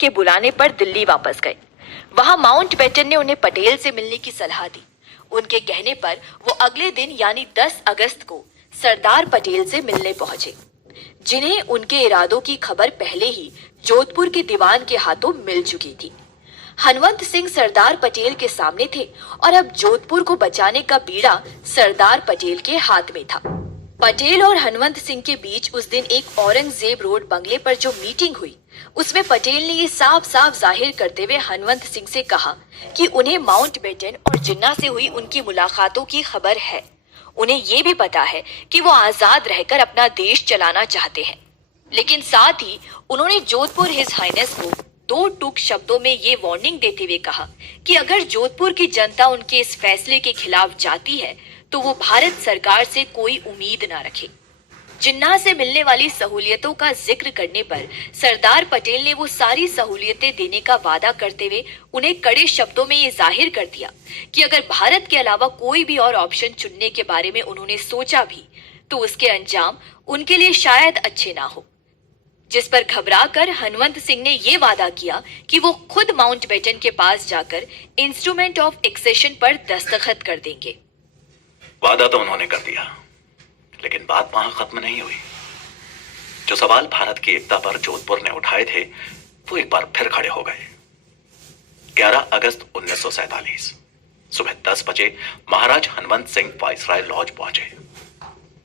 के बुलाने पर दिल्ली वापस गए। वहां माउंटबेटन ने उन्हें पटेल से मिलने की सलाह दी। उनके कहने पर वो अगले दिन यानी 10 अगस्त को सरदार पटेल से मिलने पहुंचे, जिन्हें उनके इरादों की खबर पहले ही जोधपुर के दीवान के हाथों मिल चुकी थी। हनवंत सिंह सरदार पटेल के सामने थे और अब जोधपुर को बचाने का बीड़ा सरदार पटेल के हाथ में था। पटेल और हनवंत सिंह के बीच उस दिन एक औरंगजेब रोड बंगले पर जो मीटिंग हुई, उसमें पटेल ने ये साफ साफ जाहिर करते हुए हनवंत सिंह से कहा कि उन्हें माउंटबेटन और जिन्ना से हुई उनकी मुलाकातों की खबर है। उन्हें ये भी पता है कि वो आजाद रहकर अपना देश चलाना चाहते हैं, लेकिन साथ ही उन्होंने जोधपुर हिज हाइनेस को 2 टूक शब्दों में ये वार्निंग देते हुए कहा कि अगर जोधपुर की जनता उनके इस फैसले के खिलाफ जाती है तो वो भारत सरकार से कोई उम्मीद ना रखे। जिन्ना से मिलने वाली सहूलियतों का जिक्र करने पर सरदार पटेल ने वो सारी सहूलियतें देने का वादा करते हुए उन्हें कड़े शब्दों में ये जाहिर कर दिया कि अगर भारत के अलावा कोई भी और ऑप्शन चुनने के बारे में उन्होंने सोचा भी तो उसके अंजाम उनके लिए शायद अच्छे ना हो। जिस पर घबराकर हनवंत सिंह ने ये वादा किया कि वो खुद माउंटबेटन के पास जाकर इंस्ट्रूमेंट ऑफ एक्सेशन पर दस्तखत कर देंगे। वादा तो उन्होंने कर दिया, लेकिन बात वहां खत्म नहीं हुई। जो सवाल भारत की एकता पर जोधपुर ने उठाए थे, वो एक बार फिर खड़े हो गए। 11 अगस्त 1947 सुबह 10 बजे महाराज हनवंत सिंह वाइसराय लॉज पहुंचे,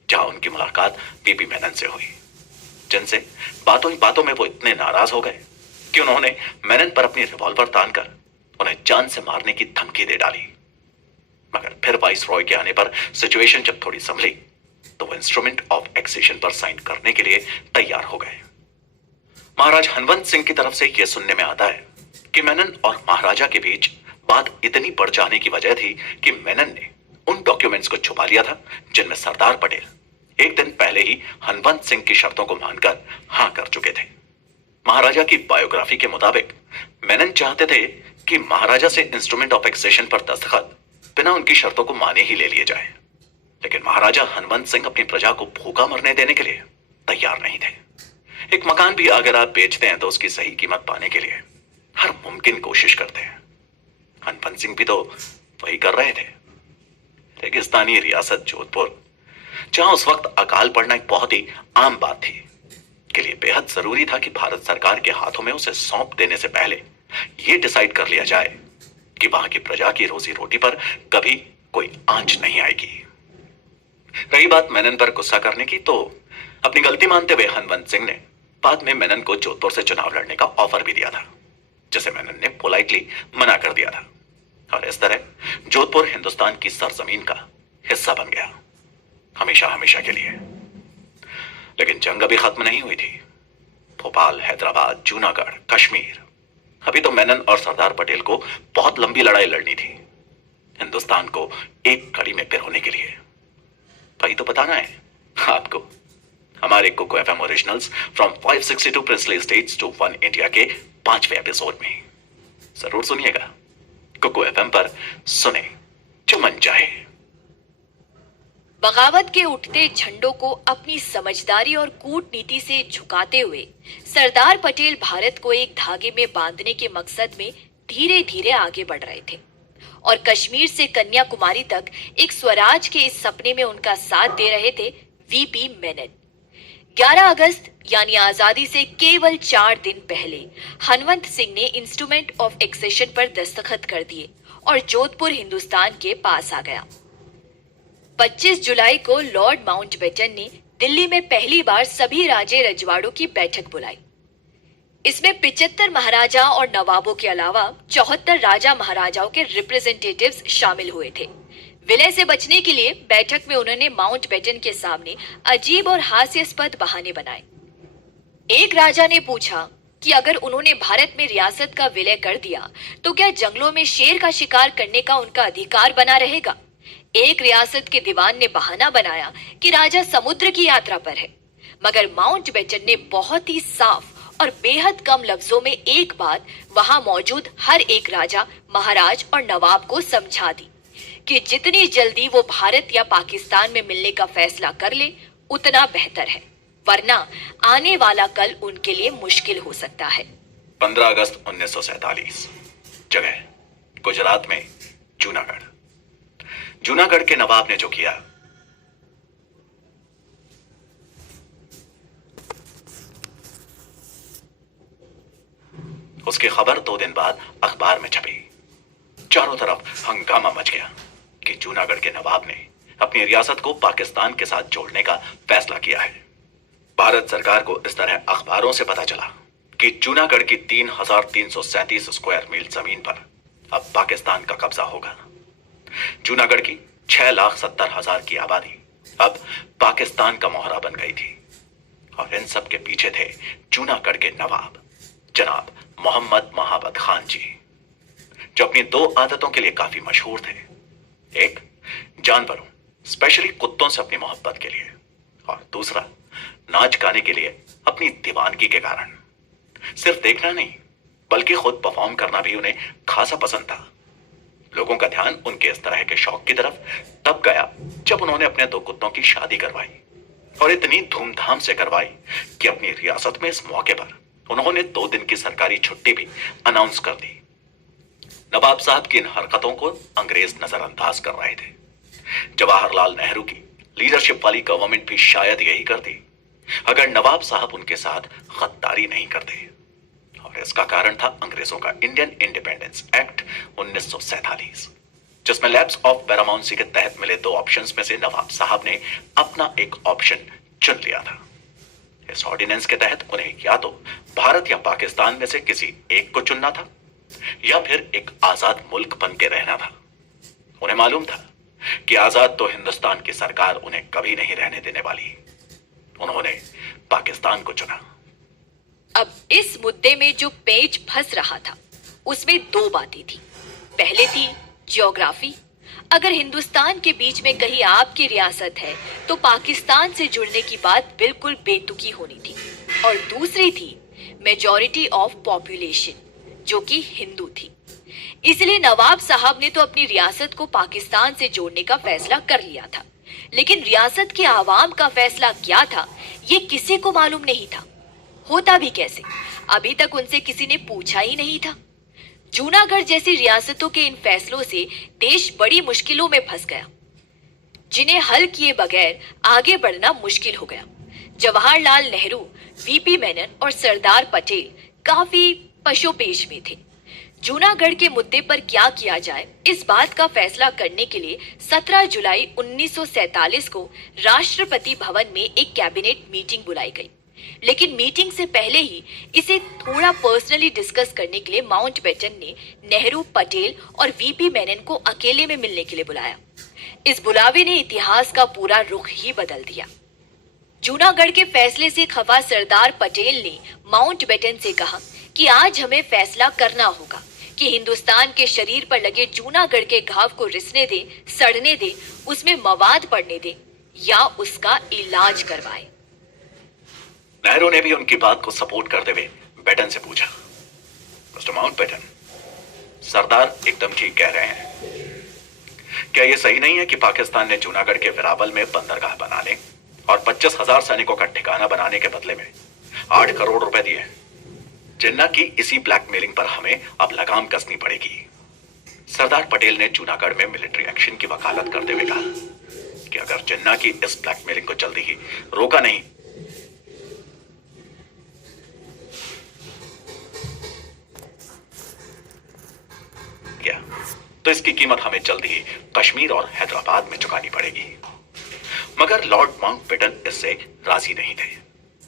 जहां उनकी मुलाकात बीपी मेनन से हुई, जिनसे बातों ही बातों में वो इतने नाराज हो गए कि उन्होंने मेनन पर अपनी रिवॉल्वर तानकर उन्हें जान से मारने की धमकी दे डाली। मगर फिर वाइस रॉय के आने पर सिचुएशन जब थोड़ी संभली तो वो इंस्ट्रूमेंट ऑफ एक्सेशन पर साइन करने के लिए तैयार हो गए। महाराज हनवंत सिंह की तरफ से यह सुनने में आता है कि मेनन और महाराजा के बीच बात इतनी बढ़ जाने की वजह थी कि मेनन ने उन डॉक्यूमेंट्स को छुपा लिया था जिनमें सरदार पटेल एक दिन पहले ही हनवंत सिंह की शर्तों को मानकर हां कर चुके थे। महाराजा की बायोग्राफी के मुताबिक मेनन चाहते थे कि महाराजा से इंस्ट्रूमेंट ऑफ एक्सेशन पर दस्तखत बिना उनकी शर्तों को माने ही ले लिए जाए, लेकिन महाराजा हनवंत सिंह अपनी प्रजा को भूखा मरने देने के लिए तैयार नहीं थे। एक मकान भी अगर आप बेचते हैं तो उसकी सही कीमत पाने के लिए हर मुमकिन कोशिश करते हैं। हनवंत सिंह भी तो वही कर रहे थे। रेगिस्तानी रियासत जोधपुर, जहां उस वक्त अकाल पड़ना एक बहुत ही आम बात थी, के लिए बेहद जरूरी था कि भारत सरकार के हाथों में उसे सौंप देने से पहले यह डिसाइड कर लिया जाए कि वहां की प्रजा की रोजी रोटी पर कभी कोई आंच नहीं आएगी। रही बात मेनन पर गुस्सा करने की, तो अपनी गलती मानते हुए हनवंत सिंह ने बाद में मेनन को जोधपुर से चुनाव लड़ने का ऑफर भी दिया था, जिसे मेनन ने पोलाइटली मना कर दिया था, और इस तरह जोधपुर हिंदुस्तान की सरजमीन का हिस्सा बन गया, हमेशा हमेशा के लिए। लेकिन जंग अभी खत्म नहीं हुई थी। भोपाल, हैदराबाद, जूनागढ़, कश्मीर, अभी तो मेनन और सरदार पटेल को बहुत लंबी लड़ाई लड़नी थी, हिंदुस्तान को एक कड़ी में पिरोने के लिए। भाई तो बताना है आपको हमारे Kuku FM originals from 562 princely states to one India के 5वें एपिसोड में जरूर सुनिएगा। कोको एफएम पर सुने जो मन चाहे। बगावत के उठते झंडों को अपनी समझदारी और कूटनीति से झुकाते हुए सरदार पटेल भारत को एक धागे में बांधने के मकसद में धीरे धीरे आगे बढ़ रहे थे और कश्मीर से कन्याकुमारी तक एक स्वराज के इस सपने में उनका साथ दे रहे थे वीपी मेनन। 11 अगस्त यानी आजादी से केवल 4 दिन पहले हनवंत सिंह ने इंस्ट्रूमेंट ऑफ एक्सेशन पर दस्तखत कर दिए और जोधपुर हिंदुस्तान के पास आ गया। 25 जुलाई को लॉर्ड माउंटबेटन ने दिल्ली में पहली बार सभी राजे रजवाड़ों की बैठक बुलाई। इसमें 75 महाराजा और नवाबों के अलावा 74 राजा महाराजाओं के रिप्रेजेंटेटिव्स शामिल हुए थे। विलय से बचने के लिए बैठक में उन्होंने माउंटबेटन के सामने अजीब और हास्यास्पद बहाने बनाए। एक राजा ने पूछा कि अगर उन्होंने भारत में रियासत का विलय कर दिया तो क्या जंगलों में शेर का शिकार करने का उनका अधिकार बना रहेगा। एक रियासत के दीवान ने बहाना बनाया कि राजा समुद्र की यात्रा पर है, मगर माउंटबेटन ने बहुत ही साफ और बेहद कम लफ्जों में एक बात वहां मौजूद हर एक राजा, महाराज और नवाब को समझा दी कि जितनी जल्दी वो भारत या पाकिस्तान में मिलने का फैसला कर ले उतना बेहतर है, वरना आने वाला कल उनके लिए मुश्किल हो सकता है। 15 अगस्त 1947। जगह गुजरात में जूनागढ़। जूनागढ़ के नवाब ने जो किया, उसकी खबर 2 दिन बाद अखबार में छपी। चारों तरफ हंगामा मच गया कि जूनागढ़ के नवाब ने अपनी रियासत को पाकिस्तान के साथ जोड़ने का फैसला किया है। भारत सरकार को इस तरह अखबारों से पता चला कि जूनागढ़ की 3,337 स्क्वायर मील जमीन पर अब पाकिस्तान का कब्जा होगा। जूनागढ़ की 6,70,000 की आबादी अब पाकिस्तान का मोहरा बन गई थी और इन सब के पीछे थे जूनागढ़ के नवाब जनाब मोहम्मद महाबत खान जी, जो अपनी 2 आदतों के लिए काफी मशहूर थे। एक, जानवरों स्पेशली कुत्तों से अपनी मोहब्बत के लिए, और दूसरा, नाच गाने के लिए अपनी दीवानगी के कारण। सिर्फ देखना नहीं बल्कि खुद परफॉर्म करना भी उन्हें खासा पसंद था। लोगों का ध्यान उनके इस तरह के शौक की तरफ तब गया जब उन्होंने अपने 2 कुत्तों की शादी करवाई, और इतनी धूमधाम से करवाई कि अपनी रियासत में इस मौके पर उन्होंने 2 दिन की सरकारी छुट्टी भी अनाउंस कर दी। नवाब साहब की इन हरकतों को अंग्रेज नजरअंदाज कर रहे थे। जवाहरलाल नेहरू की लीडरशिप वाली गवर्नमेंट भी शायद यही करती अगर नवाब साहब उनके साथ गद्दारी नहीं करते, और इसका कारण था अंग्रेजों का इंडियन इंडिपेंडेंस एक्ट 1947, जिसमें लैप्स ऑफ पैरामाउंसी के तहत मिले 2 ऑप्शंस में से नवाब साहब ने अपना एक ऑप्शन चुन लिया था। इस ऑर्डिनेंस के तहत उन्हें या तो भारत या पाकिस्तान में से किसी एक को चुनना था या फिर एक आजाद मुल्क बन के रहना था। उन्हें मालूम था कि आजाद तो हिंदुस्तान की सरकार उन्हें कभी नहीं रहने देने वाली। उन्होंने पाकिस्तान को चुना। अब इस मुद्दे में जो पेच फंस रहा था उसमें 2 बातें थी। पहले थी ज्योग्राफी, अगर हिंदुस्तान के बीच में कहीं आपकी रियासत है तो पाकिस्तान से जुड़ने की बात बिल्कुल बेतुकी होनी थी। और दूसरी थी मेजॉरिटी ऑफ पॉपुलेशन, जो कि हिंदू थी। इसलिए नवाब साहब ने तो अपनी रियासत को पाकिस्तान से जोड़ने का फैसला कर लिया था, लेकिन रियासत के आवाम का फैसला क्या था ये किसी को मालूम नहीं था। होता भी कैसे, अभी तक उनसे किसी ने पूछा ही नहीं था। जूनागढ़ जैसी रियासतों के इन फैसलों से देश बड़ी मुश्किलों में फंस गया, जिन्हें हल किए बगैर आगे बढ़ना मुश्किल हो गया। जवाहरलाल नेहरू, वीपी मेनन और सरदार पटेल काफी पशोपेश में थे। जूनागढ़ के मुद्दे पर क्या किया जाए, इस बात का फैसला करने के लिए 17 जुलाई 1947 को राष्ट्रपति भवन में एक कैबिनेट मीटिंग बुलाई गई। लेकिन मीटिंग से पहले ही इसे थोड़ा पर्सनली डिस्कस करने के लिए माउंटबेटन ने नेहरू, पटेल और वीपी मेनन को अकेले में मिलने के लिए बुलाया। इस बुलावे ने इतिहास का पूरा रुख ही बदल दिया। जूनागढ़ के फैसले से खफा सरदार पटेल ने माउंटबेटन से कहा कि आज हमें फैसला करना होगा कि हिंदुस्तान के शरीर पर लगे जूनागढ़ के घाव को रिसने दे, सड़ने दे, उसमें मवाद पड़ने दे या उसका इलाज करवाए। नेहरू ने भी उनकी बात को सपोर्ट करते हुए बेटन से पूछा, मिस्टर माउंटबेटन, सरदार एकदम ठीक कह रहे हैं। क्या यह सही नहीं है कि पाकिस्तान ने जूनागढ़ के वेरावल में बंदरगाह बनाने और 25,000 सैनिकों का ठिकाना बनाने के बदले में 8 करोड़ रुपए दिए? जिन्ना की इसी ब्लैकमेलिंग पर हमें अब लगाम कसनी पड़ेगी। सरदार पटेल ने जूनागढ़ में मिलिट्री एक्शन की वकालत करते हुए कहा कि अगर जिन्ना की इस ब्लैकमेलिंग को जल्दी ही रोका नहीं गया तो इसकी कीमत हमें जल्दी ही कश्मीर और हैदराबाद में चुकानी पड़ेगी। मगर लॉर्ड माउंटबेटन इससे राजी नहीं थे।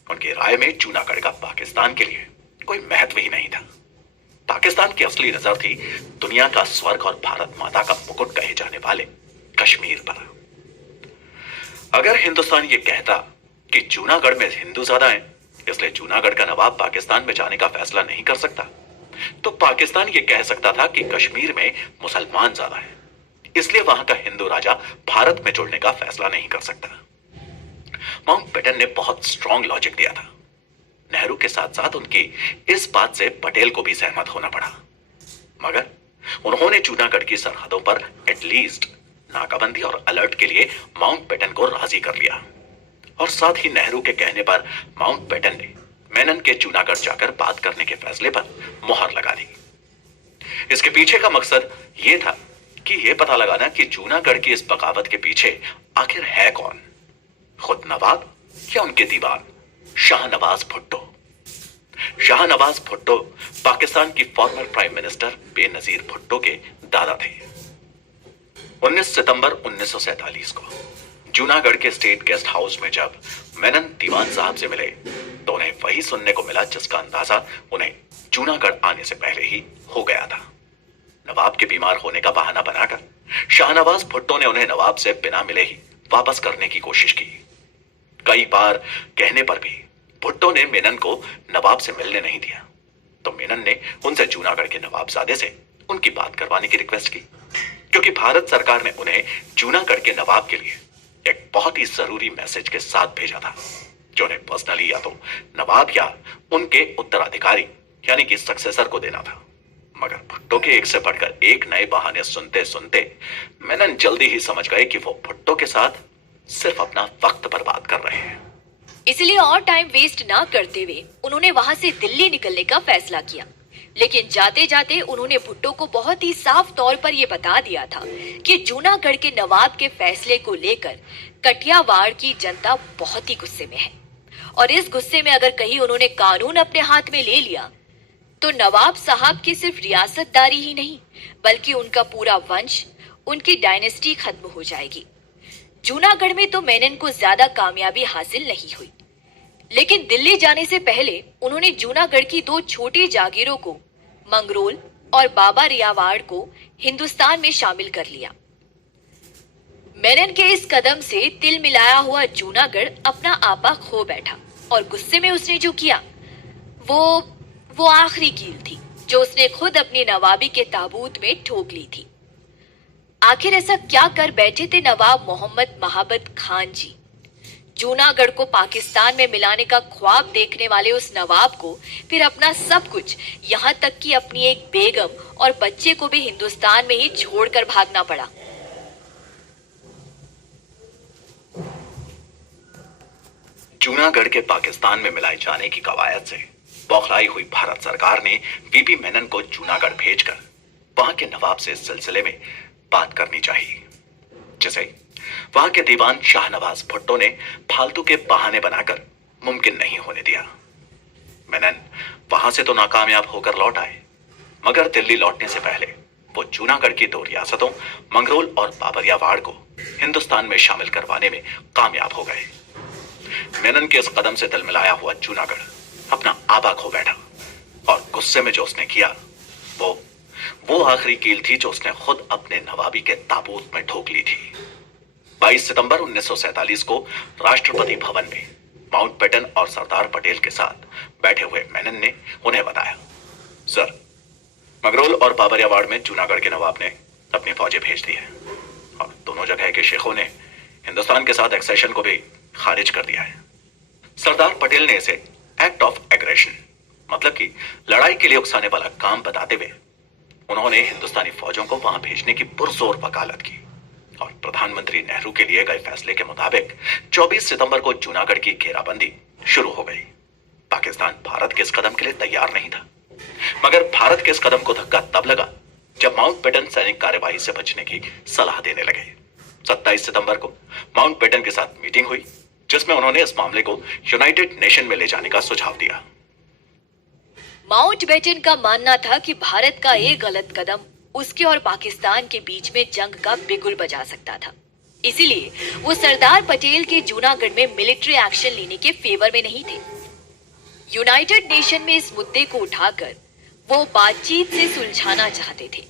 उनकी राय में जूनागढ़ का पाकिस्तान के लिए कोई महत्व ही नहीं था। पाकिस्तान की असली नजर थी दुनिया का स्वर्ग और भारत माता का मुकुट कहे जाने वाले कश्मीर पर। अगर हिंदुस्तान ये कहता कि जूनागढ़ में हिंदू ज्यादा हैं, इसलिए जूनागढ़ का नवाब पाकिस्तान में जाने का फैसला नहीं कर सकता, तो पाकिस्तान ये कह सकता था कि कश्मीर में मुसलमान ज्यादा हैं, इसलिए वहां का हिंदू राजा भारत में जुड़ने का फैसला नहीं कर सकता। माउंटबेटन ने बहुत स्ट्रॉन्ग लॉजिक दिया था। नेहरू के साथ साथ उनकी इस बात से पटेल को भी सहमत होना पड़ा, मगर उन्होंने जूनागढ़ की सरहदों पर एटलीस्ट नाकाबंदी और अलर्ट के लिए माउंटबेटन को राजी कर लिया। और साथ ही नेहरू के कहने पर माउंटबेटन ने मेनन के जूनागढ़ जाकर बात करने के फैसले पर मुहर लगा दी। इसके पीछे का मकसद यह था कि यह पता लगाना कि जूनागढ़ की इस बगावत के पीछे आखिर है कौन, खुद नवाब या उनके दीवान शाहनवाज भुट्टो। शाहनवाज भुट्टो पाकिस्तान की former prime minister Benazir Bhutto के दादा थे। 19 सितंबर 1947 को जूनागढ़ के स्टेट गेस्ट हाउस में जब मेनन दीवान साहब से मिले तो उन्हें वही सुनने को मिला जिसका अंदाजा उन्हें जूनागढ़ आने से पहले ही हो गया था। नवाब के बीमार होने का बहाना बनाकर शाहनवाज भुट्टो ने उन्हें नवाब से बिना मिले ही वापस करने की कोशिश की। कई बार कहने पर भी भुट्टो ने मेनन को नवाब से मिलने नहीं दिया, तो मेनन ने उनसे जूनागढ़ के नवाबजादे से उनकी बात करवाने की रिक्वेस्ट की, क्योंकि भारत सरकार ने उन्हें जूनागढ़ के नवाब के लिए एक बहुत ही जरूरी मैसेज के साथ भेजा था, जो उन्हें पर्सनली या तो नवाब या उनके उत्तराधिकारी यानी कि सक्सेसर को देना था। मगर भुट्टो के एक से बढ़कर एक नए बहाने सुनते सुनते मेनन जल्दी ही समझ गए कि वो भुट्टो के साथ सिर्फ अपना वक्त बर्बाद कर रहे हैं। इसलिए और टाइम वेस्ट ना करते हुए उन्होंने वहां से दिल्ली निकलने का फैसला किया। लेकिन जाते जाते उन्होंने भुट्टो को बहुत ही साफ तौर पर यह बता दिया था कि जूनागढ़ के नवाब के फैसले को लेकर कठियावाड़ की जनता बहुत ही गुस्से में है, और इस गुस्से में अगर कहीं उन्होंने कानून अपने हाथ में ले लिया तो नवाब साहब की सिर्फ रियासतदारी ही नहीं बल्कि उनका पूरा वंश, उनकी डायनेस्टी खत्म हो जाएगी। जूनागढ़ में तो मेनन को ज्यादा कामयाबी हासिल नहीं हुई, लेकिन दिल्ली जाने से पहले उन्होंने जूनागढ़ की दो छोटी जागीरों को, मंगरोल और बाबा रियावाड़ को हिंदुस्तान में शामिल कर लिया। मेनन के इस कदम से तिल मिलाया हुआ जूनागढ़ अपना आपा खो बैठा, और गुस्से में उसने जो किया वो आखिरी कील थी जो उसने खुद अपनी नवाबी के ताबूत में ठोक ली थी। आखिर ऐसा क्या कर बैठे थे नवाब मोहम्मद महाबत खान जी? जूनागढ़ को पाकिस्तान में मिलाने का ख्वाब देखने वाले उस नवाब को फिर अपना सब कुछ, यहाँ तक कि अपनी एक बेगम और बच्चे को भी हिंदुस्तान में ही छोड़कर भागना पड़ा। जूनागढ़ के पाकिस्तान में मिलाए जाने की कवायद से बौखलाई हुई भारत सरकार ने वीपी मेनन को जूनागढ़ भेजकर वहां के नवाब से इस सिलसिले में बात करनी चाहिए, जिसे वहां के दीवान शाहनवाज भुट्टो ने फालतू के बहाने बनाकर मुमकिन नहीं होने दिया। मेनन वहां से तो नाकामयाब होकर लौट आए, मगर दिल्ली लौटने से पहले वो जूनागढ़ की दो रियासतों मंगरोल और बाबरियावाड़ को हिंदुस्तान में शामिल करवाने में कामयाब हो गए। मेनन के इस कदम से तिलमिलाया हुआ जूनागढ़ अपना आबा खो बैठा, और गुस्से में जो उसने किया वो आखिरी कील थी जो उसने खुद अपने नवाबी के ताबूत में ठोक ली थी। 22 सितंबर 1947 को राष्ट्रपति भवन में माउंटबेटन और सरदार पटेल के साथ बैठे हुए मेनन ने उन्हें बताया, सर, मंगरोल और बाबरियावाड़ में जूनागढ़ के नवाब ने अपनी फौजें भेज दी है, और दोनों जगह के शेखों ने हिंदुस्तान के साथ एक्सेशन को भी खारिज कर दिया है। सरदार पटेल ने इसे एक्ट ऑफ एग्रेशन, मतलब कि लड़ाई के लिए उकसाने वाला काम बताते हुए उन्होंने हिंदुस्तानी फौजों को वहां भेजने की पुरजोर वकालत की, और प्रधानमंत्री नेहरू के लिए गए फैसले के मुताबिक 24 सितंबर को जूनागढ़ की घेराबंदी शुरू हो गई। पाकिस्तान भारत के इस कदम के लिए तैयार नहीं था, मगर भारत के इस कदम को धक्का तब लगा जब माउंटबेटन सैनिक कार्यवाही से बचने की सलाह देने लगे। 27 सितंबर को माउंटबेटन के साथ मीटिंग हुई, जिसमें उन्होंने इस मामले को यूनाइटेड नेशन में ले जाने का सुझाव दिया। माउंटबेटन का मानना था कि भारत का एक गलत कदम उसके और पाकिस्तान के बीच में जंग का बिगुल बजा सकता था। इसीलिए वो सरदार पटेल के जूनागढ़ में मिलिट्री एक्शन लेने के फेवर में नहीं थे। यूनाइटेड नेशन में इस मुद्दे को उठाकर वो बातचीत से सुलझाना चाहते थे,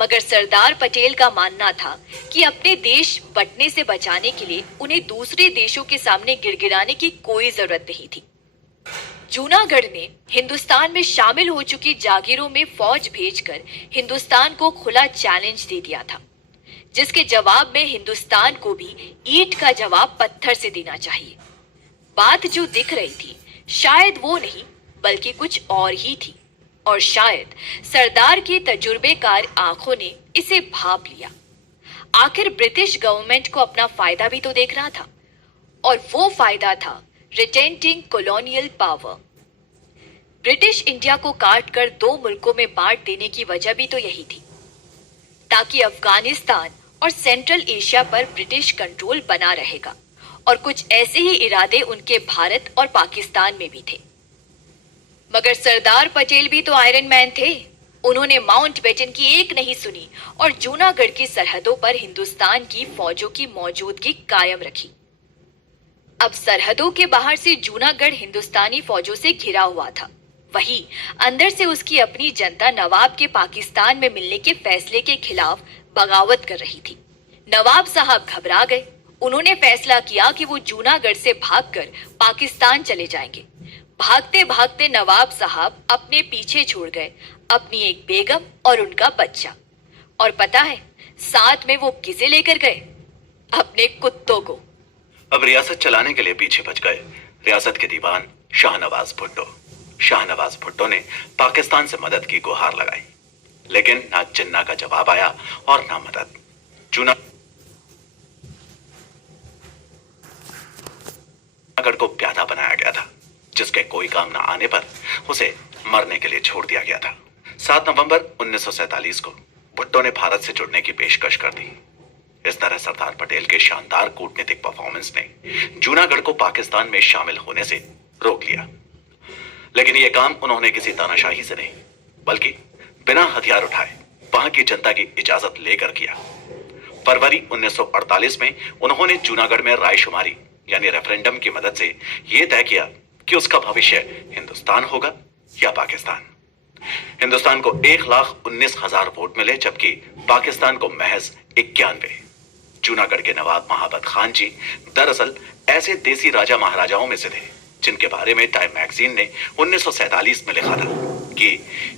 मगर सरदार पटेल का मानना था कि अपने देश बंटने से बचाने के लिए उन्हें दूसरे देशों के सामने गिड़गिड़ाने की कोई जरूरत नहीं थी। जूनागढ़ ने हिंदुस्तान में शामिल हो चुकी जागीरों में फौज भेजकर हिंदुस्तान को खुला चैलेंज दे दिया था, जिसके जवाब में हिंदुस्तान को भी ईंट का जवाब पत्थर से देना चाहिए। बात जो दिख रही थी शायद वो नहीं बल्कि कुछ और ही थी, और शायद सरदार की तजुर्बेकार आंखों ने इसे भांप लिया। आखिर ब्रिटिश गवर्नमेंट को अपना फायदा भी तो देखना था, और वो फायदा था रिटेंटिंग कॉलोनियल पावर। ब्रिटिश इंडिया को काट कर दो मुल्कों में बांट देने की वजह भी तो यही थी, ताकि अफगानिस्तान और सेंट्रल एशिया पर ब्रिटिश कंट्रोल बना रहेगा। और कुछ ऐसे ही इरादे उनके भारत और पाकिस्तान में भी थे। मगर सरदार पटेल भी तो आयरन मैन थे। उन्होंने माउंटबेटन की एक नहीं सुनी और जूनागढ़ की सरहदों पर हिंदुस्तान की फौजों की मौजूदगी कायम रखी। अब सरहदों के बाहर से जूनागढ़ हिंदुस्तानी फौजों से घिरा हुआ था, वहीं अंदर से उसकी अपनी जनता नवाब के पाकिस्तान में मिलने के फैसले के खिलाफ बगावत कर रही थी। नवाब साहब घबरा गए। उन्होंने फैसला किया कि वो जूनागढ़ से भागकर पाकिस्तान चले जाएंगे। भागते भागते नवाब साहब अपने पीछे छोड़ गए अपनी एक बेगम और उनका बच्चा। और पता है साथ में वो किसे लेकर गए? अपने कुत्तों को। अब रियासत चलाने के लिए पीछे बच गए रियासत के दीवान शाहनवाज भुट्टो। शाहनवाज भुट्टो ने पाकिस्तान से मदद की गुहार लगाई, लेकिन ना जिन्ना का जवाब आया और ना मदद। जूनागढ़ को प्यादा बनाया गया था, जिसके कोई काम ना आने पर उसे मरने के लिए छोड़ दिया गया था। 7 नवंबर 1947 को भुट्टो ने भारत से जुड़ने की पेशकश कर दी। इस तरह सरदार पटेल के शानदार कूटनीतिक परफॉर्मेंस ने जूनागढ़ को पाकिस्तान में शामिल होने से रोक लिया। लेकिन यह काम उन्होंने किसी तानाशाही से नहीं, बल्कि बिना हथियार उठाए वहां की जनता की इजाजत लेकर किया। फरवरी 1948 में उन्होंने जूनागढ़ में रायशुमारी यानी रेफरेंडम की मदद से यह तय किया कि उसका भविष्य हिंदुस्तान होगा या पाकिस्तान। हिंदुस्तान को 1,19,000 वोट मिले, जबकि पाकिस्तान को महज 91। जूनागढ़ के नवाब महाबत खान जी दरअसल ऐसे देसी राजा महाराजाओं में से थे जिनके बारे में टाइम मैगजीन ने 1947 में लिखा था कि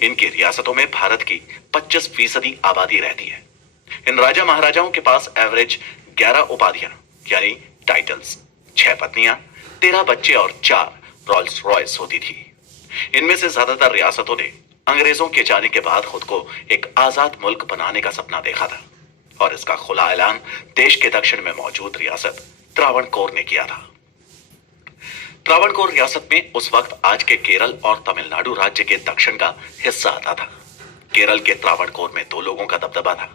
इनकी रियासतों में भारत की 25% आबादी रहती है। इन राजा महाराजाओं के पास एवरेज 11 उपाधियां यानी टाइटल्स, 6 पत्नियां, 13 बच्चे और 4 रोल्स रॉयस होती थी। इनमें से ज्यादातर रियासतों ने अंग्रेजों के जाने के बाद खुद को एक आजाद मुल्क बनाने का सपना देखा था, और इसका खुला ऐलान देश के दक्षिण में मौजूद रियासत त्रावणकोर ने किया था। त्रावणकोर रियासत में उस वक्त आज के केरल और तमिलनाडु राज्य के दक्षिण का हिस्सा आता था। केरल के त्रावणकोर में 2 लोगों का दबदबा था,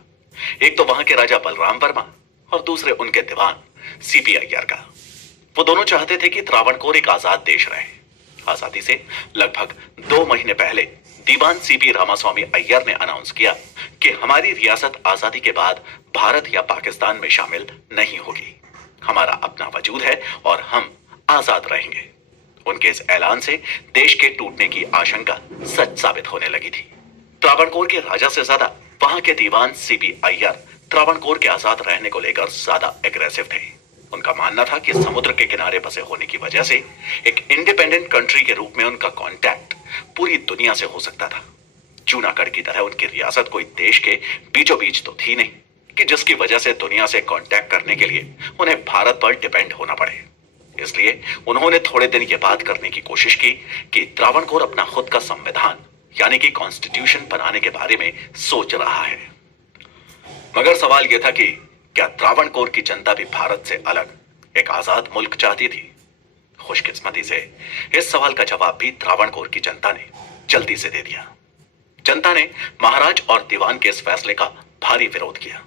एक तो वहां के राजा बलराम वर्मा और दूसरे उनके दीवान सीपी अय्यर का। वो दोनों चाहते थे कि त्रावणकोर एक आजाद देश रहे। आजादी से लगभग 2 महीने पहले दीवान सीपी रामास्वामी अय्यर ने अनाउंस किया कि हमारी रियासत आजादी के बाद भारत या पाकिस्तान में शामिल नहीं होगी। हमारा अपना वजूद है और हम आजाद रहेंगे। उनके इस ऐलान से देश के टूटने की आशंका सच साबित होने लगी थी। त्रावणकोर के राजा से ज्यादा वहां के दीवान सीपी अय्यर त्रावणकोर के आजाद रहने को लेकर ज्यादा एग्रेसिव थे। उनका मानना था कि समुद्र के किनारे बसे होने की वजह से एक इंडिपेंडेंट कंट्री के रूप में उनका कांटेक्ट पूरी दुनिया से हो सकता था। जूनागढ़ की तरह उनकी रियासत कोई देश के बीचों बीच तो थी नहीं कि जिसकी वजह से दुनिया से कांटेक्ट करने के लिए उन्हें भारत पर डिपेंड होना पड़े। इसलिए उन्होंने थोड़े दिन यह बात करने की कोशिश की कि त्रावणकोर अपना खुद का संविधान यानी कि कॉन्स्टिट्यूशन बनाने के बारे में सोच रहा है। मगर सवाल यह था कि क्या त्रावणकोर की जनता भी भारत से अलग एक आजाद मुल्क चाहती थी? खुशकिस्मती से इस सवाल का जवाब भी त्रावणकोर की जनता ने जल्दी से दे दिया। जनता ने महाराज और दीवान के इस फैसले का भारी विरोध किया,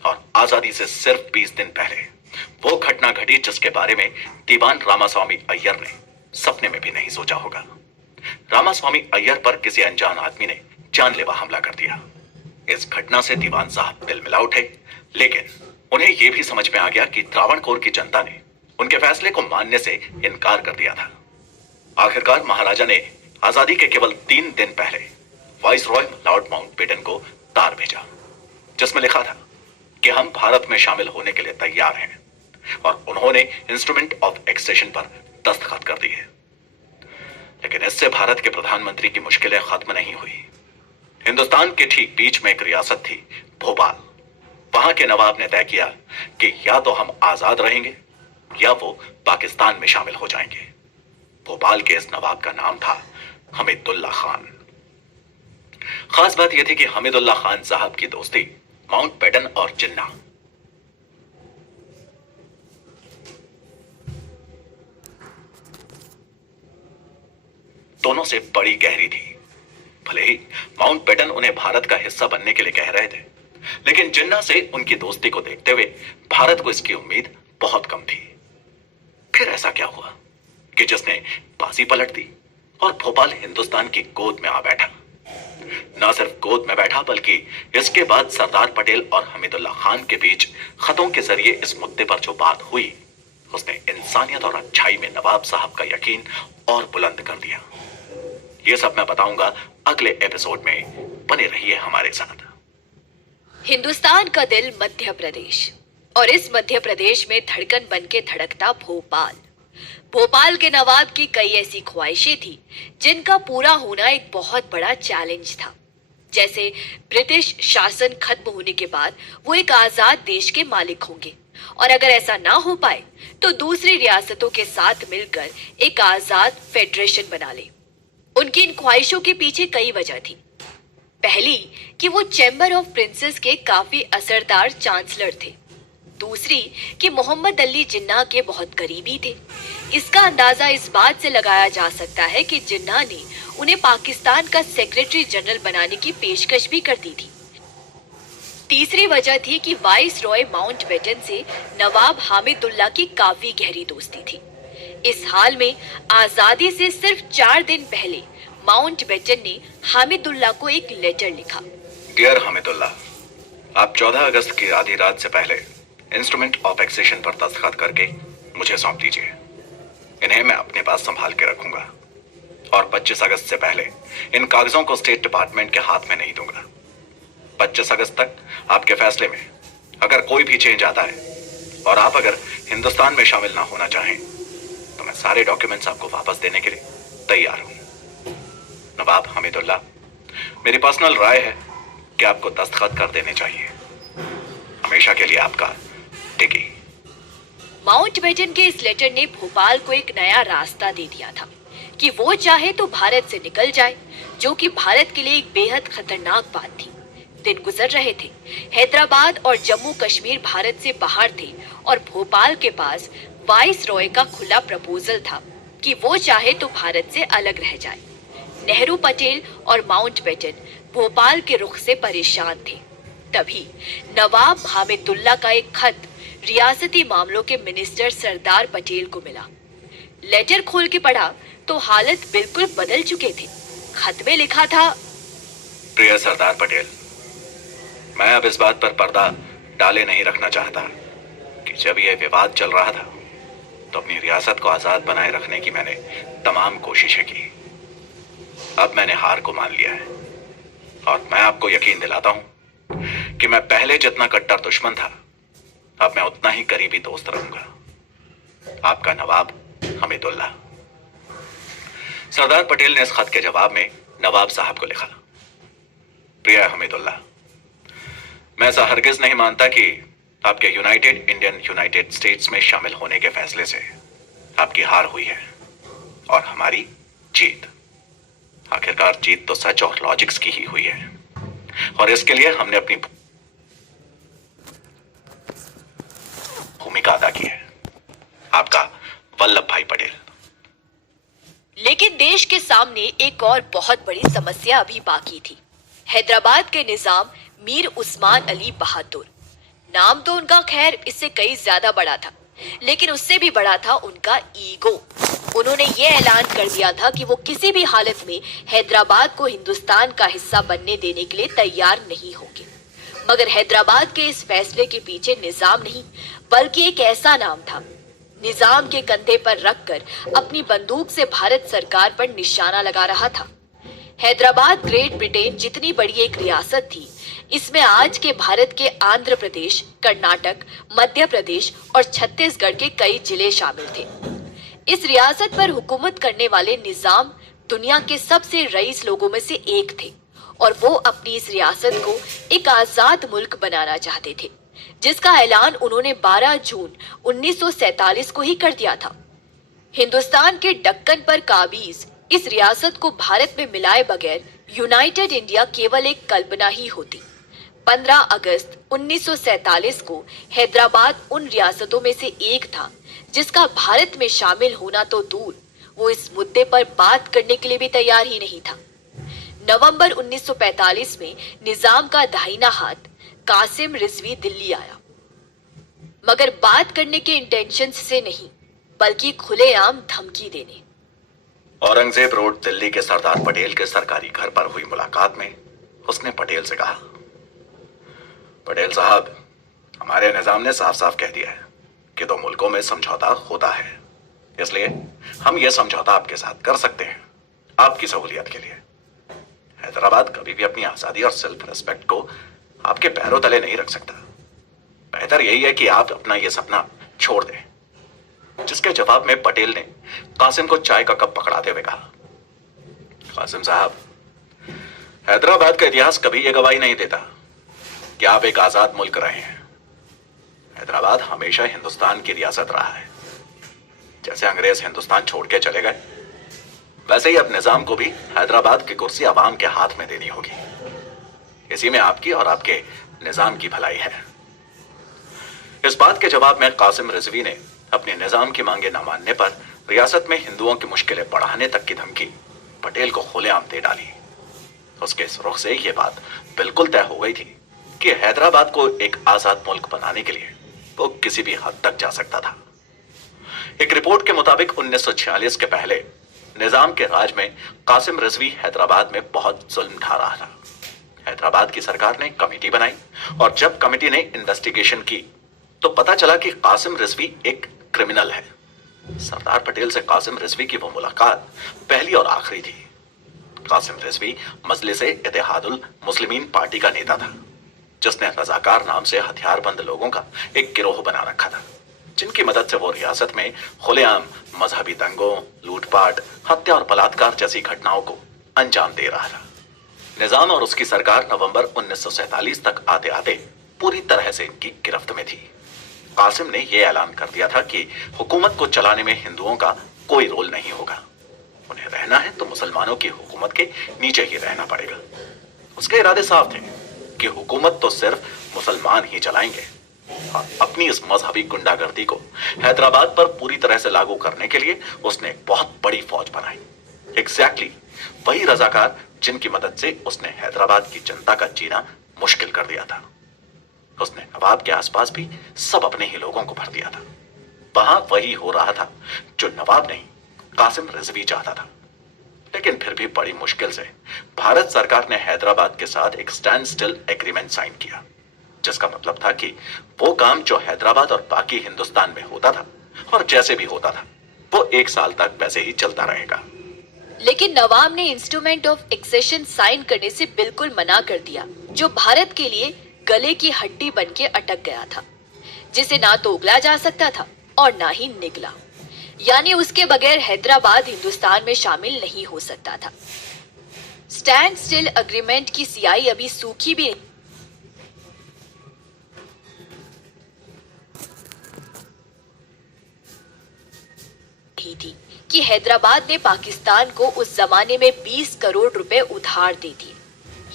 और आजादी से सिर्फ 20 दिन पहले वो घटना घटी जिसके बारे में दीवान रामास्वामी अय्यर ने सपने में भी नहीं सोचा होगा। रामास्वामी अय्यर पर किसी अनजान आदमी ने जानलेवा हमला कर दिया। इस घटना से दीवान साहब तिलमिला उठे, लेकिन उन्हें यह भी समझ में आ गया कि त्रावणकोर की जनता ने उनके फैसले को मानने से इनकार कर दिया था। आखिरकार महाराजा ने आजादी के केवल 3 दिन पहले वाइसरॉय लॉर्ड माउंटबेटन को तार भेजा, जिसमें लिखा था कि हम भारत में शामिल होने के लिए तैयार हैं, और उन्होंने इंस्ट्रूमेंट ऑफ एक्सेशन पर दस्तखत कर दिए। लेकिन इससे भारत के प्रधानमंत्री की मुश्किलें खत्म नहीं हुई। हिंदुस्तान के ठीक बीच में एक रियासत थी, भोपाल। वहां के नवाब ने तय किया कि या तो हम आजाद रहेंगे या वो पाकिस्तान में शामिल हो जाएंगे। भोपाल के इस नवाब का नाम था हमीदुल्लाह खान। खास बात यह थी कि हमीदुल्लाह खान साहब की दोस्ती माउंटबेटन और जिन्ना दोनों से बड़ी गहरी थी। भले ही माउंटबेटन उन्हें भारत का हिस्सा बनने के लिए कह रहे थे, लेकिन जिन्ना से उनकी दोस्ती को देखते हुए भारत को इसकी उम्मीद बहुत कम थी। फिर ऐसा क्या हुआ कि जिसने बाजी पलट दी और भोपाल हिंदुस्तान की गोद में आ बैठा। न सिर्फ गोद में बैठा, बल्कि इसके बाद सरदार पटेल और हमीदुल्लाह खान के बीच खतों के जरिए इस मुद्दे पर जो बात हुई, उसने इंसानियत और अच्छाई में नवाब साहब का यकीन और बुलंद कर दिया। ये सब मैं बताऊंगा अगले एपिसोड में। बने रहिए हमारे साथ। हिंदुस्तान का दिल मध्य प्रदेश, और इस मध्य प्रदेश में धड़कन बन के धड़कता भोपाल। भोपाल के नवाब की कई ऐसी ख्वाहिशें थी जिनका पूरा होना एक बहुत बड़ा चैलेंज था। जैसे ब्रिटिश शासन खत्म होने के बाद वो एक आजाद देश के मालिक होंगे, और अगर ऐसा ना हो पाए तो दूसरी रियासतों के साथ मिलकर एक आजाद फेडरेशन बना ले। उनकी इन ख्वाहिशों के पीछे कई वजह थी। पहली कि वो चैम्बर ऑफ प्रिंसेस के काफी असरदार चांसलर थे। दूसरी कि मोहम्मद अली जिन्ना के बहुत करीबी थे। इसका अंदाजा इस बात से लगाया जा सकता है कि जिन्ना ने उन्हें पाकिस्तान का सेक्रेटरी जनरल बनाने की पेशकश भी कर दी थी। तीसरी वजह थी कि वाइस रॉय माउंटबेटन से नवाब हामिदुल्लाह की काफी गहरी दोस्ती थी। इस हाल में आजादी से सिर्फ 4 दिन पहले माउंटबेटन ने हामिदुल्लाह को एक लेटर लिखा। डियर हामिदुल्लाह, आप 14 अगस्त की आधी रात से पहले इंस्ट्रूमेंट ऑफ एक्सेशन पर दस्तखत करके मुझे सौंप दीजिए। इन्हें मैं अपने पास संभाल के रखूंगा और 25 अगस्त से पहले इन कागजों को स्टेट डिपार्टमेंट के हाथ में नहीं दूंगा। 25 अगस्त तक आपके फैसले में अगर कोई भी चेंज आता है और आप अगर हिंदुस्तान में शामिल ना होना चाहें तो मैं सारे डॉक्यूमेंट्स आपको वापस देने के लिए तैयार हूं। नवाब हमीदुल्लाह, मेरी पर्सनल राय है कि आपको दस्तखत कर देने चाहिए। हमेशा के लिए आपका टिकी। माउंटबेटन के इस लेटर ने भोपाल को एक नया रास्ता दे दिया था कि वो चाहे तो भारत से निकल जाए, जो कि भारत के लिए एक बेहद खतरनाक बात थी। दिन गुजर रहे थे, हैदराबाद और जम्मू कश्मीर भारत से बाहर थे और भोपाल के पास वाइस रॉय का खुला प्रपोजल था कि वो चाहे तो भारत से अलग रह जाए। नेहरू, पटेल और माउंटबेटन भोपाल के रुख से परेशान थे। तभी नवाब हामिदुल्लाह का एक खत रियासती मामलों के मिनिस्टर सरदार पटेल को मिला। लेटर खोल के पढ़ा तो हालत बिल्कुल बदल चुके थे। खत में लिखा था, प्रिय सरदार पटेल, मैं अब इस बात पर पर्दा डाले नहीं रखना चाहता कि जब यह विवाद चल रहा था तो अपनी रियासत को आजाद बनाए रखने की मैंने तमाम कोशिशें की। अब मैंने हार को मान लिया है और मैं आपको यकीन दिलाता हूं कि मैं पहले जितना कट्टर दुश्मन था, अब मैं उतना ही करीबी दोस्त रहूंगा। आपका नवाब हमीदुल्लाह। सरदार पटेल ने इस खत के जवाब में नवाब साहब को लिखा, प्रिय हमीदुल्लाह, मैं ऐसा हरगिज नहीं मानता कि आपके यूनाइटेड स्टेट्स में शामिल होने के फैसले से आपकी हार हुई है और हमारी जीत। आखिरकार जीत तो सच और लॉजिक्स की ही हुई है और इसके लिए हमने अपनी भूमिका अदा की है। आपका वल्लभ भाई पटेल। लेकिन देश के सामने एक और बहुत बड़ी समस्या अभी बाकी थी। हैदराबाद के निजाम मीर उस्मान अली बहादुर। नाम तो उनका खैर इससे कई ज्यादा बड़ा था, लेकिन उससे भी बड़ा था उनका ईगो। उन्होंने ये ऐलान कर दिया था कि वो किसी भी हालत में हैदराबाद को हिंदुस्तान का हिस्सा बनने देने के लिए तैयार नहीं होंगे। मगर हैदराबाद के इस फैसले के पीछे निजाम नहीं, बल्कि एक ऐसा नाम था। निजाम के कंधे पर रखकर अपनी बंदूक से भारत सरकार पर निशाना लगा रहा था। हैदराबाद ग्रेट ब्रिटेन जितनी बड़ी एक रियासत थी, इसमें आज के भारत के आंध्र प्रदेश, कर्नाटक, मध्य प्रदेश और छत्तीसगढ़ के कई जिले शामिल थे। इस रियासत पर हुकूमत करने वाले निजाम दुनिया के सबसे रईस लोगों में से एक थे और वो अपनी इस रियासत को एक आजाद मुल्क बनाना चाहते थे, जिसका ऐलान उन्होंने 12 जून 1947 को ही कर दिया था। हिंदुस्तान के दक्कन पर काबिज इस रियासत को भारत में मिलाए बगैर यूनाइटेड इंडिया केवल एक कल्पना ही होती। 15 अगस्त 1947 को हैदराबाद उन रियासतों में से एक था जिसका भारत में शामिल होना तो दूर, वो इस मुद्दे पर बात करने के लिए भी तैयार ही नहीं था। नवंबर 1945 में निजाम का दाहिना हाथ कासिम रिजवी दिल्ली आया, मगर बात करने के इंटेंशन से नहीं, बल्कि खुलेआम धमकी देने। औरंगजेब रोड दिल्ली के सरदार पटेल के सरकारी घर पर हुई मुलाकात में उसने पटेल से कहा, पटेल साहब, हमारे निजाम ने साफ साफ कह दिया है कि दो मुल्कों में समझौता होता है, इसलिए हम यह समझौता आपके साथ कर सकते हैं, आपकी सहूलियत के लिए। हैदराबाद कभी भी अपनी आजादी और सेल्फ रिस्पेक्ट को आपके पैरों तले नहीं रख सकता। बेहतर यही है कि आप अपना यह सपना छोड़ दें। जिसके जवाब में पटेल ने कासिम को चाय का कप पकड़ाते हुए कहा, कासिम साहब, हैदराबाद का इतिहास कभी यह गवाही नहीं देता कि आप एक आजाद मुल्क रहे हैं। हैदराबाद हमेशा हिंदुस्तान की रियासत रहा है। जैसे अंग्रेज हिंदुस्तान छोड़ के चले गए, वैसे ही अब निजाम को भी हैदराबाद की कुर्सी अवाम के हाथ में देनी होगी। इसी में आपकी और आपके निजाम की भलाई है। इस बात के जवाब में कासिम रिजवी ने अपने निजाम की मांगे न मानने पर रियासत में हिंदुओं की मुश्किलें बढ़ाने तक की धमकी पटेल को खुलेआम दे डाली। उसके इस रुख से यह बात बिल्कुल तय हो गई थी कि हैदराबाद को एक आजाद मुल्क बनाने के लिए वो किसी भी हद तक जा सकता था। एक रिपोर्ट के मुताबिक 1946 के पहले निजाम के राज में कासिम रिजवी हैदराबाद में बहुत जुल्म ढा रहा था। हैदराबाद की सरकार ने कमेटी बनाई और जब कमेटी ने इन्वेस्टिगेशन की तो पता चला कि कासिम रिजवी एक क्रिमिनल है। सरदार पटेल से कासिम रिजवी की वो मुलाकात पहली और आखिरी थी। कासिम रिजवी मजलिस-ए-इत्तेहादुल मुस्लिमीन पार्टी का नेता था, जिसने रजाकार नाम से हथियारबंद लोगों का एक गिरोह बना रखा था, जिनकी मदद से वो रियासत में खुलेआम मजहबी दंगों, लूटपाट, हत्या और बलात्कार जैसी घटनाओं को अंजाम दे रहा था। निजाम और उसकी सरकार नवंबर 1947 तक आते आते पूरी तरह से इनकी गिरफ्त में थी। कासिम ने यह ऐलान कर दिया था कि हुकूमत को चलाने में हिंदुओं का कोई रोल नहीं होगा। उन्हें रहना है तो मुसलमानों की हुकूमत के नीचे ही रहना पड़ेगा। उसके इरादे साफ थे कि हुकूमत तो सिर्फ मुसलमान ही चलाएंगे। अपनी इस मजहबी गुंडागर्दी को हैदराबाद पर पूरी तरह से लागू करने के लिए उसने एक बहुत बड़ी फौज बनाई। एग्जैक्टली वही रजाकार जिनकी मदद से उसने हैदराबाद की जनता का जीना मुश्किल कर दिया था। उसने नवाब के आसपास भी सब अपने ही लोगों को भर दिया था। वहां वही हो रहा था जो नवाब नहीं, कासिम रिजवी चाहता था। लेकिन फिर भी बड़ी मुश्किल से भारत सरकार ने हैदराबाद के साथ एक स्टैंड स्टिल एग्रीमेंट साइन किया, जिसका मतलब था कि वो काम जो हैदराबाद और बाकी हिंदुस्तान में होता था और जैसे भी होता था वो 1 साल तक वैसे ही चलता रहेगा। लेकिन नवाब ने इंस्ट्रूमेंट ऑफ एक्सेशन साइन करने से बिल्कुल मना कर दिया, जो भारत के लिए गले की हड्डी बनके अटक गया था, जिसे ना तो उगला जा सकता था और ना ही निगला। यानी उसके बगैर हैदराबाद हिंदुस्तान में शामिल नहीं हो सकता था। स्टैंड स्टिल एग्रीमेंट की स्याही अभी सूखी भी नहीं थी कि हैदराबाद ने पाकिस्तान को उस जमाने में 20 करोड़ रुपए उधार दे दिए।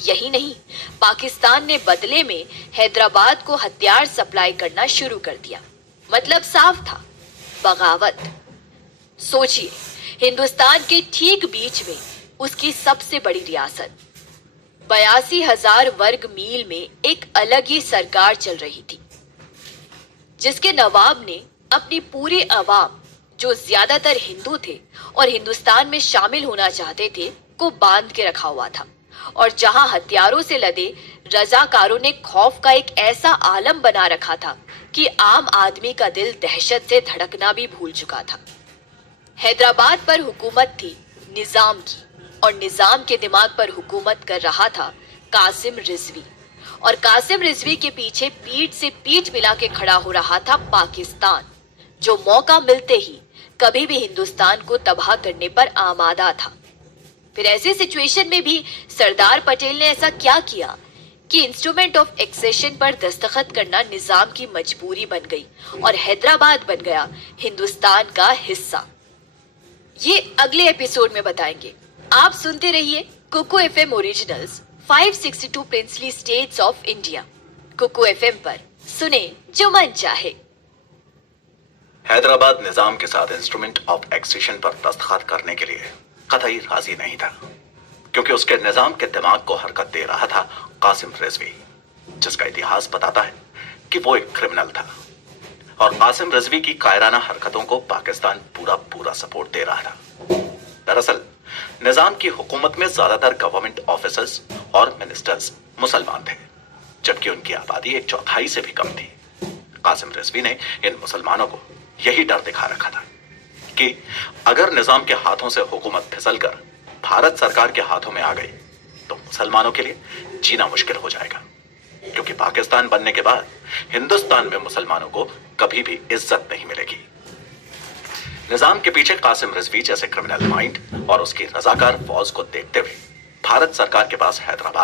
यही नहीं, पाकिस्तान ने बदले में हैदराबाद को हथियार सप्लाई करना शुरू कर दिया। मतलब साफ था, बगावत। सोचिए, हिंदुस्तान के ठीक बीच में उसकी सबसे बड़ी रियासत, 82,000 वर्ग मील में एक अलग ही सरकार चल रही थी, जिसके नवाब ने अपनी पूरी अवाम, जो ज्यादातर हिंदू थे और हिंदुस्तान में शामिल होना चाहते थे, को बांध के रखा हुआ था। और जहां हथियारों से लदे रजाकारों ने खौफ का एक ऐसा आलम बना रखा था कि आम आदमी का दिल दहशत से धड़कना भी भूल चुका था। हैदराबाद पर हुकूमत थी निजाम की, और निजाम के दिमाग पर हुकूमत कर रहा था कासिम रिजवी। और कासिम रिजवी के पीछे पीठ से पीठ मिला के खड़ा हो रहा था पाकिस्तान, जो मौका मिलते ही कभी भी हिंदुस्तान को तबाह करने पर आमादा था। फिर ऐसी सिचुएशन में भी सरदार पटेल ने ऐसा क्या किया कि इंस्ट्रूमेंट ऑफ एक्सेशन पर दस्तखत करना निजाम की मजबूरी बन गई और हैदराबाद बन गया हिंदुस्तान का हिस्सा। ये अगले एपिसोड में बताएंगे। आप सुनते रहिए Kuku FM originals 562 princely states of India. Kuku FM पर सुने जो मन चाहे। हैदराबाद निजाम के साथ इंस्ट्रूमेंट ऑफ एक्सेशन पर दस्तखत करने के लिए कतई राजी नहीं था, क्योंकि उसके निजाम के दिमाग को हरकत दे रहा था कासिम रिजवी, जिसका इतिहास बताता है कि वो एक क्रिमिनल था और कासिम रिजवी की कायराना हरकतों को पाकिस्तान पूरा पूरा सपोर्ट दे रहा था। दरअसल निजाम की हुकूमत में ज्यादातर गवर्नमेंट ऑफिसर्स और मिनिस्टर्स मुसलमान थे, जबकि उनकी आबादी 1/4 से भी कम थी। कासिम रिजवी ने इन मुसलमानों को यही डर दिखा रखा था कि अगर निजाम के हाथों से हुकूमत फिसलकर भारत सरकार के हाथों में आ गई तो मुसलमानों के लिए जीना मुश्किल हो जाएगा, क्योंकि पाकिस्तान बनने के बाद हिंदुस्तान में मुसलमानों को कभी भी इज्जत नहीं मिलेगी। निजाम के पीछे कासिम रिजवी जैसे क्रिमिनल माइंड और उसकी रजाकार फौज को देखते हुए भारत सरकार के पास हैदराबाद